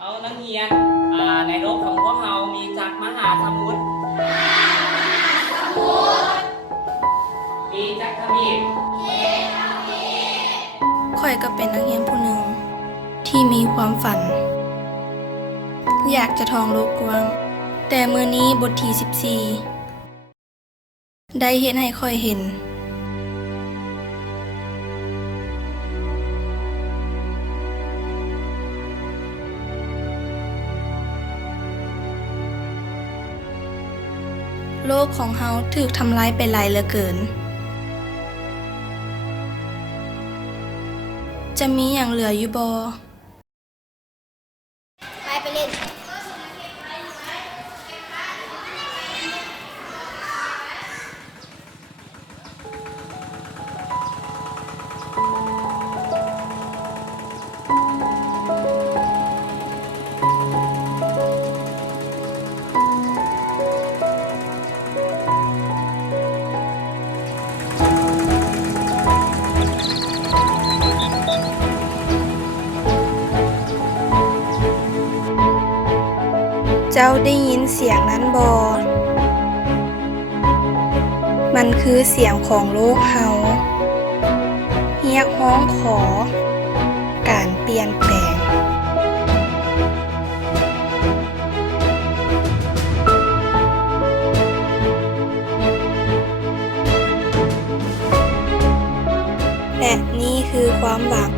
เอานักเรียนในโลกของพวกเรามีจักรมหาสมุทรมีจักรทวีปข่อยก็เป็นนักเรียนผู้หนึ่งที่มีความฝัน อยากจะท่องโลกกว้างแต่มื้อนี้บทที่14ได้เฮ็ดให้ข่อยเห็นโลกของเฮาถูกทำลายไปหลายเหลือเกินจะมีอย่างเหลืออยู่บ่ไปเล่นเจ้าได้ยินเสียงนั้นบ่มันคือเสียงของโลกเฮาเรียกร้องขอการเปลี่ยนแปลงและนี่คือความหวัง